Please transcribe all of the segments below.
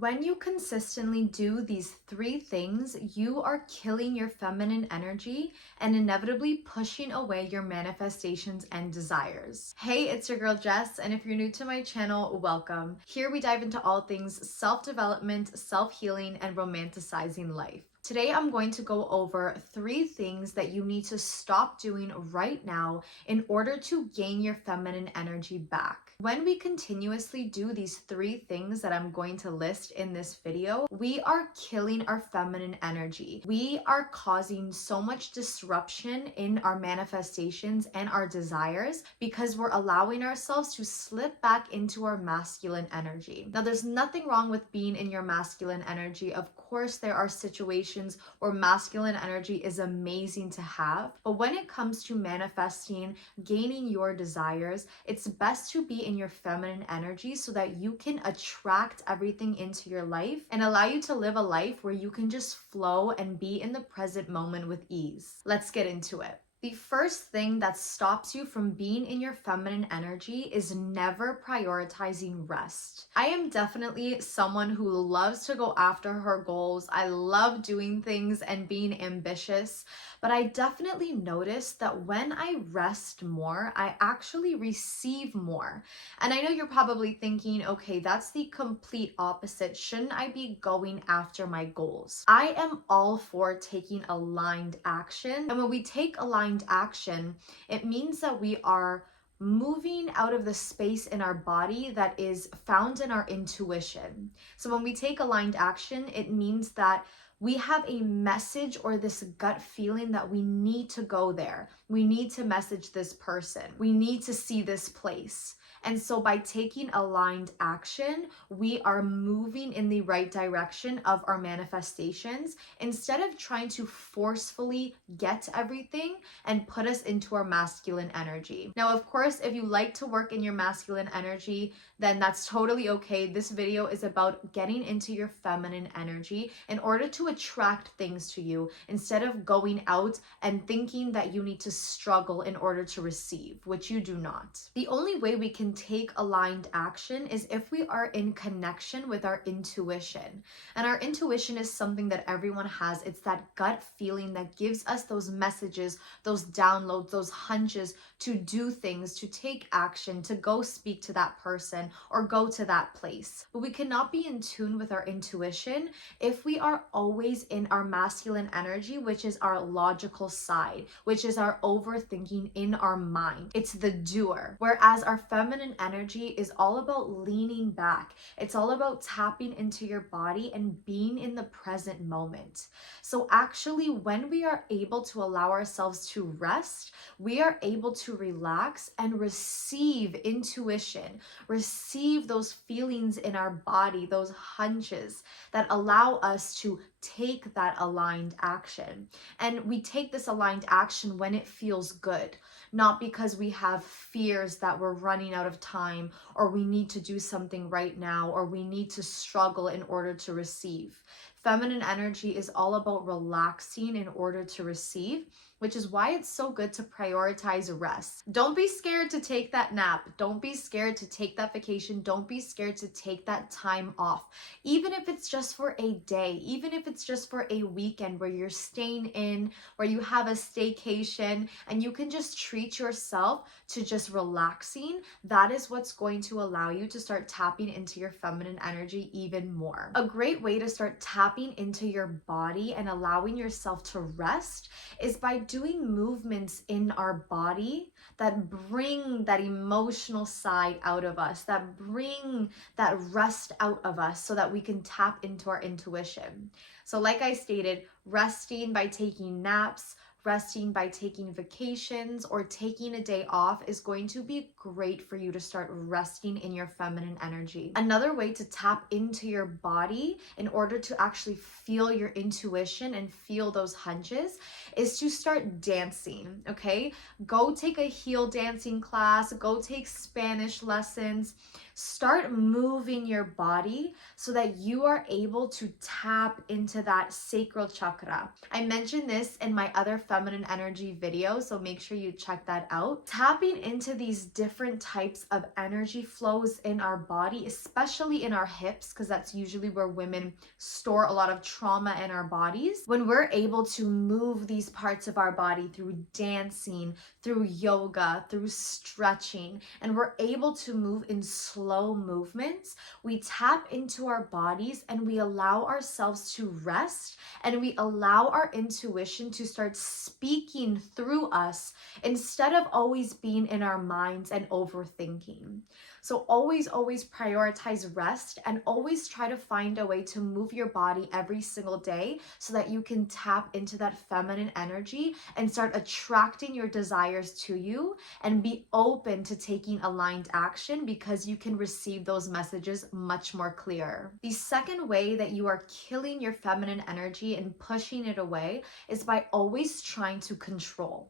When you consistently do these 3 things, you are killing your feminine energy and inevitably pushing away your manifestations and desires. Hey, it's your girl Jess, and if you're new to my channel, welcome. Here we dive into all things self-development, self-healing, and romanticizing life. Today, I'm going to go over 3 things that you need to stop doing right now in order to gain your feminine energy back. When we continuously do these 3 things that I'm going to list in this video, we are killing our feminine energy. We are causing so much disruption in our manifestations and our desires because we're allowing ourselves to slip back into our masculine energy. Now, there's nothing wrong with being in your masculine energy. Of course, there are situations where masculine energy is amazing to have, but when it comes to manifesting, gaining your desires, it's best to be in your feminine energy so that you can attract everything into your life and allow you to live a life where you can just flow and be in the present moment with ease. Let's get into it. The first thing that stops you from being in your feminine energy is never prioritizing rest. I am definitely someone who loves to go after her goals. I love doing things and being ambitious, but I definitely noticed that when I rest more, I actually receive more. And I know you're probably thinking, okay, that's the complete opposite. Shouldn't I be going after my goals? I am all for taking aligned action. And when we take aligned action, it means that we are moving out of the space in our body that is found in our intuition. So when we take aligned action, it means that we have a message or this gut feeling that we need to go there. We need to message this person. We need to see this place. And so by taking aligned action, we are moving in the right direction of our manifestations instead of trying to forcefully get everything and put us into our masculine energy. Now, of course, if you like to work in your masculine energy, then that's totally okay. This video is about getting into your feminine energy in order to attract things to you instead of going out and thinking that you need to struggle in order to receive, which you do not. The only way we can take aligned action is if we are in connection with our intuition. And our intuition is something that everyone has. It's that gut feeling that gives us those messages, those downloads, those hunches to do things, to take action, to go speak to that person or go to that place. But we cannot be in tune with our intuition if we are always in our masculine energy, which is our logical side, which is our overthinking in our mind. It's the doer. Whereas our feminine energy is all about leaning back. It's all about tapping into your body and being in the present moment. So actually, when we are able to allow ourselves to rest, we are able to relax and receive intuition, receive those feelings in our body, those hunches that allow us to take that aligned action. And we take this aligned action when it feels good, not because we have fears that we're running out of time or we need to do something right now or we need to struggle in order to receive. Feminine energy is all about relaxing in order to receive, which is why it's so good to prioritize rest. Don't be scared to take that nap. Don't be scared to take that vacation. Don't be scared to take that time off. Even if it's just for a day, even if it's just for a weekend where you're staying in, where you have a staycation and you can just treat yourself to just relaxing, that is what's going to allow you to start tapping into your feminine energy even more. A great way to start tapping into your body and allowing yourself to rest is by doing movements in our body that bring that emotional side out of us, that bring that rest out of us so that we can tap into our intuition. So like I stated, resting by taking naps, resting by taking vacations or taking a day off is going to be great for you to start resting in your feminine energy. Another way to tap into your body in order to actually feel your intuition and feel those hunches is to start dancing, okay? Go take a heel dancing class, go take Spanish lessons. Start moving your body so that you are able to tap into that sacral chakra. I mentioned this in my other feminine energy video, so make sure you check that out. Tapping into these different types of energy flows in our body, especially in our hips, because that's usually where women store a lot of trauma in our bodies. When we're able to move these parts of our body through dancing, through yoga, through stretching, and we're able to move in slow movements, we tap into our bodies and we allow ourselves to rest, and we allow our intuition to start speaking through us instead of always being in our minds and overthinking. So always prioritize rest, and always try to find a way to move your body every single day so that you can tap into that feminine energy and start attracting your desires to you, and be open to taking aligned action because you can receive those messages much more clear. The second way that you are killing your feminine energy and pushing it away is by always trying to control.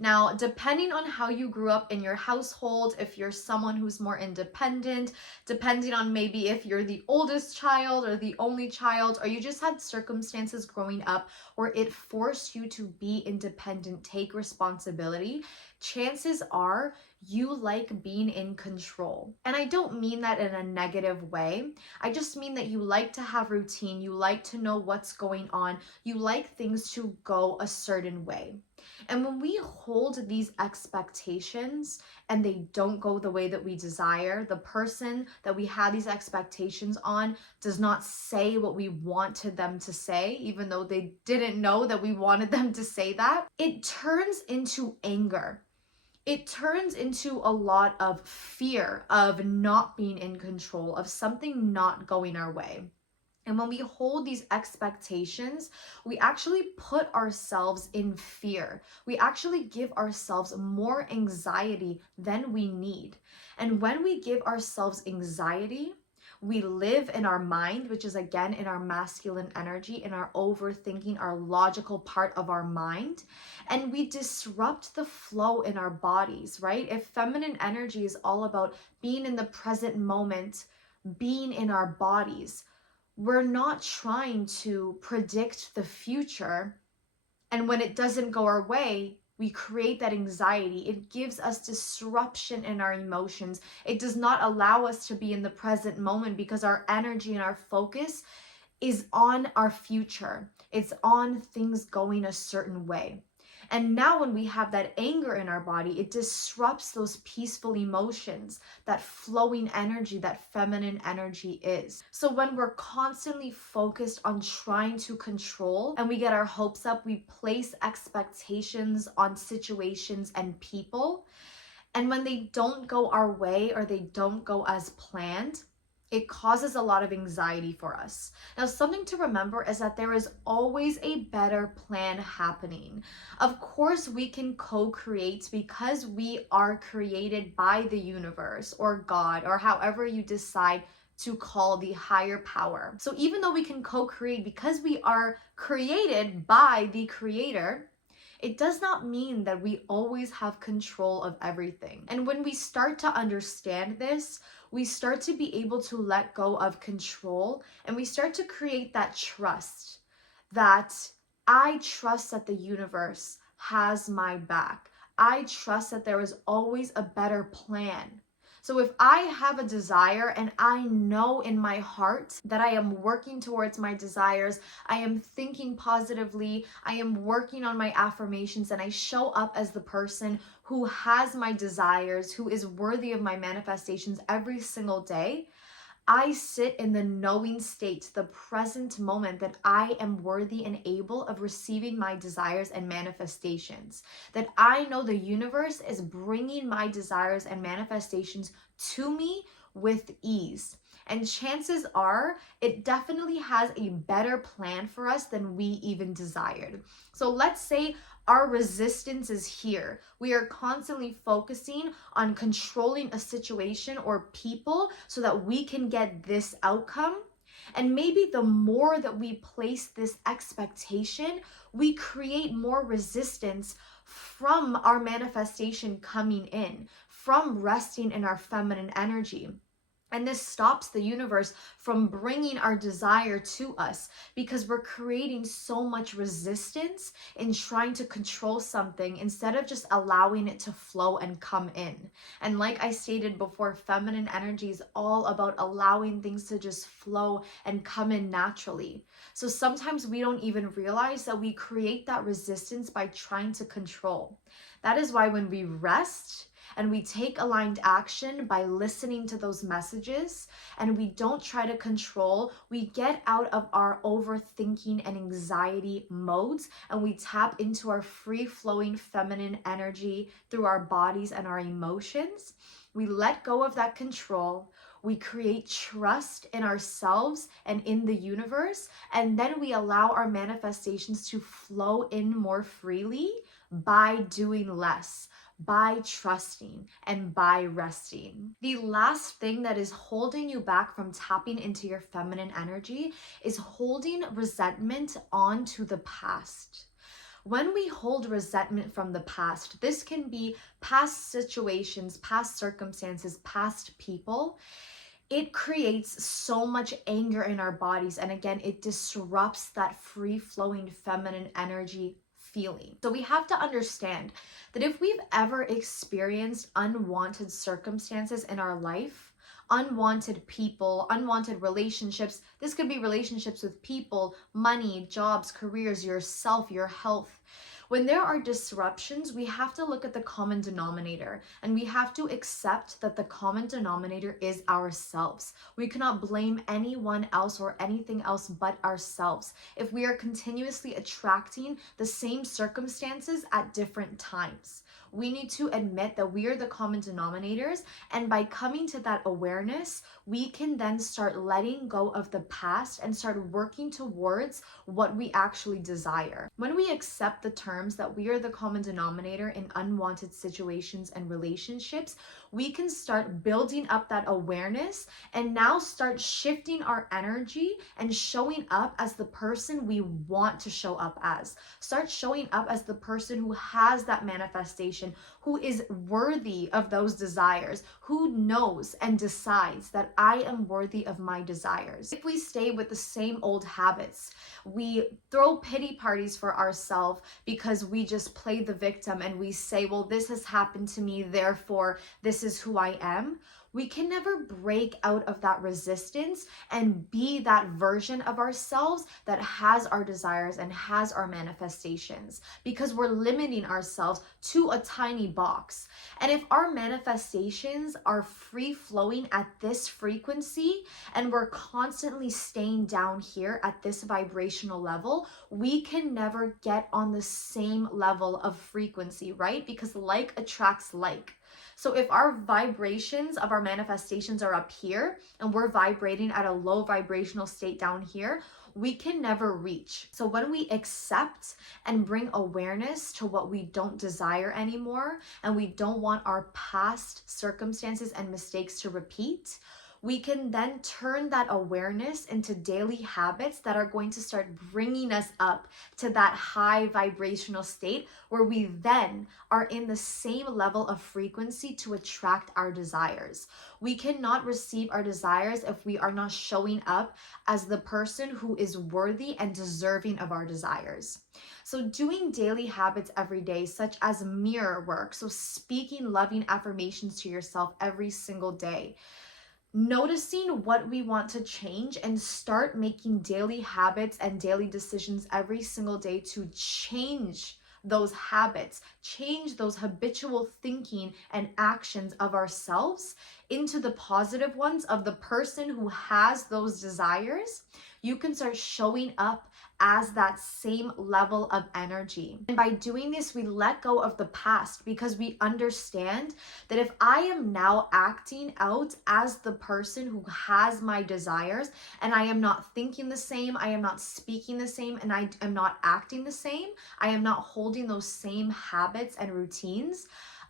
Now, depending on how you grew up in your household, if you're someone who's more independent, depending on maybe if you're the oldest child or the only child, or you just had circumstances growing up where it forced you to be independent, take responsibility, chances are you like being in control. And I don't mean that in a negative way. I just mean that you like to have routine, you like to know what's going on, you like things to go a certain way. And when we hold these expectations and they don't go the way that we desire, the person that we had these expectations on does not say what we wanted them to say, even though they didn't know that we wanted them to say that, it turns into anger. It turns into a lot of fear of not being in control, of something not going our way. And when we hold these expectations, we actually put ourselves in fear. We actually give ourselves more anxiety than we need. And when we give ourselves anxiety, we live in our mind, which is again in our masculine energy, in our overthinking, our logical part of our mind, and we disrupt the flow in our bodies, right? If feminine energy is all about being in the present moment, being in our bodies, we're not trying to predict the future. And when it doesn't go our way, we create that anxiety. It gives us disruption in our emotions. It does not allow us to be in the present moment because our energy and our focus is on our future. It's on things going a certain way. And now when we have that anger in our body, it disrupts those peaceful emotions, that flowing energy that feminine energy is. So when we're constantly focused on trying to control and we get our hopes up, we place expectations on situations and people. And when they don't go our way or they don't go as planned, it causes a lot of anxiety for us. Now, something to remember is that there is always a better plan happening. Of course, we can co-create because we are created by the universe or God or however you decide to call the higher power. So even though we can co-create because we are created by the creator, it does not mean that we always have control of everything. And when we start to understand this, we start to be able to let go of control, and we start to create that trust that I trust that the universe has my back. I trust that there is always a better plan. So if I have a desire and I know in my heart that I am working towards my desires, I am thinking positively, I am working on my affirmations, and I show up as the person who has my desires, who is worthy of my manifestations every single day, I sit in the knowing state, the present moment, that I am worthy and able of receiving my desires and manifestations. That I know the universe is bringing my desires and manifestations to me with ease. And chances are it definitely has a better plan for us than we even desired. So let's say our resistance is here. We are constantly focusing on controlling a situation or people so that we can get this outcome. And maybe the more that we place this expectation, we create more resistance from our manifestation coming in, from resting in our feminine energy. And this stops the universe from bringing our desire to us because we're creating so much resistance in trying to control something instead of just allowing it to flow and come in. And like I stated before, feminine energy is all about allowing things to just flow and come in naturally. So sometimes we don't even realize that we create that resistance by trying to control. That is why when we rest, and we take aligned action by listening to those messages, and we don't try to control, we get out of our overthinking and anxiety modes, and we tap into our free-flowing feminine energy through our bodies and our emotions. We let go of that control. We create trust in ourselves and in the universe, and then we allow our manifestations to flow in more freely by doing less, by trusting, and by resting. The last thing that is holding you back from tapping into your feminine energy is holding resentment onto the past. When we hold resentment from the past, this can be past situations, past circumstances, past people. It creates so much anger in our bodies, and again, it disrupts that free-flowing feminine energy feeling. So we have to understand that if we've ever experienced unwanted circumstances in our life, unwanted people, unwanted relationships, this could be relationships with people, money, jobs, careers, yourself, your health. When there are disruptions, we have to look at the common denominator, and we have to accept that the common denominator is ourselves. We cannot blame anyone else or anything else but ourselves if we are continuously attracting the same circumstances at different times. We need to admit that we are the common denominators, and by coming to that awareness, we can then start letting go of the past and start working towards what we actually desire. When we accept the terms that we are the common denominator in unwanted situations and relationships, we can start building up that awareness and now start shifting our energy and showing up as the person we want to show up as. Start showing up as the person who has that manifestation, who is worthy of those desires, who knows and decides that I am worthy of my desires. If we stay with the same old habits, we throw pity parties for ourselves because we just play the victim and we say, well, this has happened to me, therefore this is who I am. We can never break out of that resistance and be that version of ourselves that has our desires and has our manifestations, because we're limiting ourselves to a tiny box. And if our manifestations are free flowing at this frequency and we're constantly staying down here at this vibrational level, we can never get on the same level of frequency, right? Because like attracts like. So if our vibrations of our manifestations are up here and we're vibrating at a low vibrational state down here, we can never reach. So when we accept and bring awareness to what we don't desire anymore, and we don't want our past circumstances and mistakes to repeat, we can then turn that awareness into daily habits that are going to start bringing us up to that high vibrational state where we then are in the same level of frequency to attract our desires. We cannot receive our desires if we are not showing up as the person who is worthy and deserving of our desires. So doing daily habits every day, such as mirror work, so speaking loving affirmations to yourself every single day, noticing what we want to change and start making daily habits and daily decisions every single day to change those habits, change those habitual thinking and actions of ourselves into the positive ones of the person who has those desires. You can start showing up as that same level of energy. And by doing this, we let go of the past, because we understand that if I am now acting out as the person who has my desires, and I am not thinking the same, I am not speaking the same, and I am not acting the same, I am not holding those same habits and routines,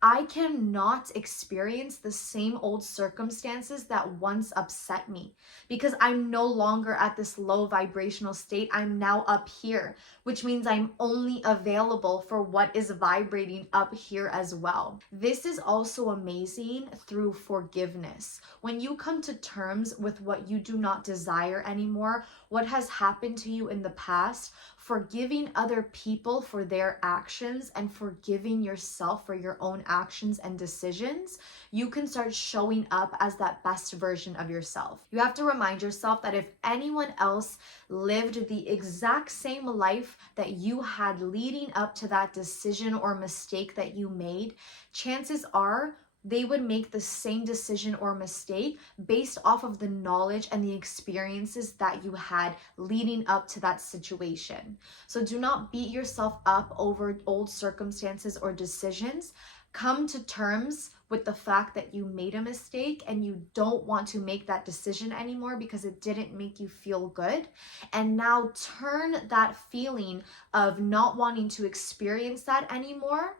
I cannot experience the same old circumstances that once upset me because I'm no longer at this low vibrational state. I'm now up here, which means I'm only available for what is vibrating up here as well. This is also amazing through forgiveness. When you come to terms with what you do not desire anymore, what has happened to you in the past, forgiving other people for their actions and forgiving yourself for your own actions and decisions, you can start showing up as that best version of yourself. You have to remind yourself that if anyone else lived the exact same life that you had leading up to that decision or mistake that you made, chances are they would make the same decision or mistake based off of the knowledge and the experiences that you had leading up to that situation. So do not beat yourself up over old circumstances or decisions. Come to terms with the fact that you made a mistake and you don't want to make that decision anymore because it didn't make you feel good. And now turn that feeling of not wanting to experience that anymore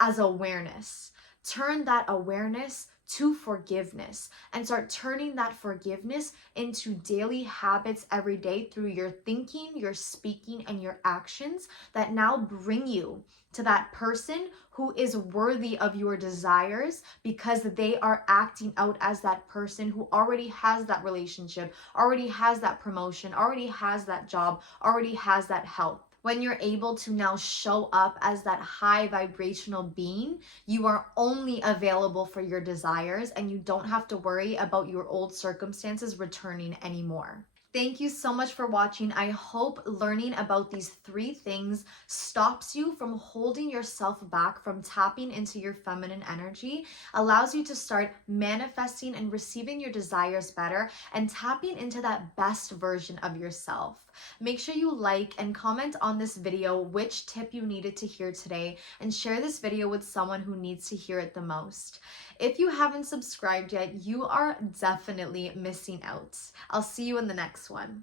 as awareness. Turn that awareness to forgiveness and start turning that forgiveness into daily habits every day through your thinking, your speaking, and your actions that now bring you to that person who is worthy of your desires because they are acting out as that person who already has that relationship, already has that promotion, already has that job, already has that health. When you're able to now show up as that high vibrational being, you are only available for your desires and you don't have to worry about your old circumstances returning anymore. Thank you so much for watching. I hope learning about these 3 things stops you from holding yourself back from tapping into your feminine energy, allows you to start manifesting and receiving your desires better, and tapping into that best version of yourself. Make sure you like and comment on this video which tip you needed to hear today, and share this video with someone who needs to hear it the most. If you haven't subscribed yet, you are definitely missing out. I'll see you in the next one.